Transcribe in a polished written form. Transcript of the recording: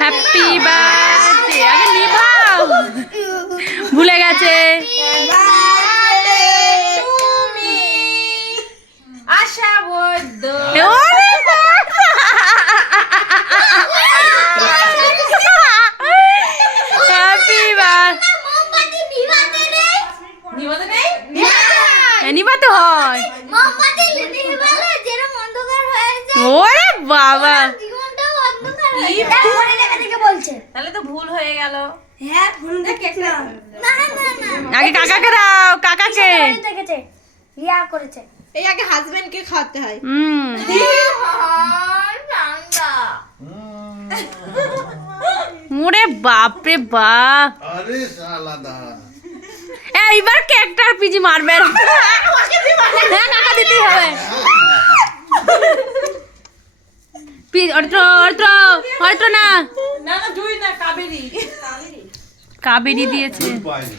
Happy birthday আগে নিভাও ভুলে গেছে আশা বৈদ্য হ্যাপি বার্থডে নিভাতে হয় ওরে বাবা তাহলে তো ভুল হয়ে গেল। আগে কাকাকে দাও কাকাকে এই আগে হাজবেন্ডকে খাওয়াতে হয়। ওরে বাপ রে বাপ আরে শালা দাঁড়া এইবার কেকটার পিজি মারবে হ্যাঁ কাকা দিতেই হবে অর্থ অর্থ অর্থ না না না জুই না কাবেরী কাবেরি দিয়েছে পাইনি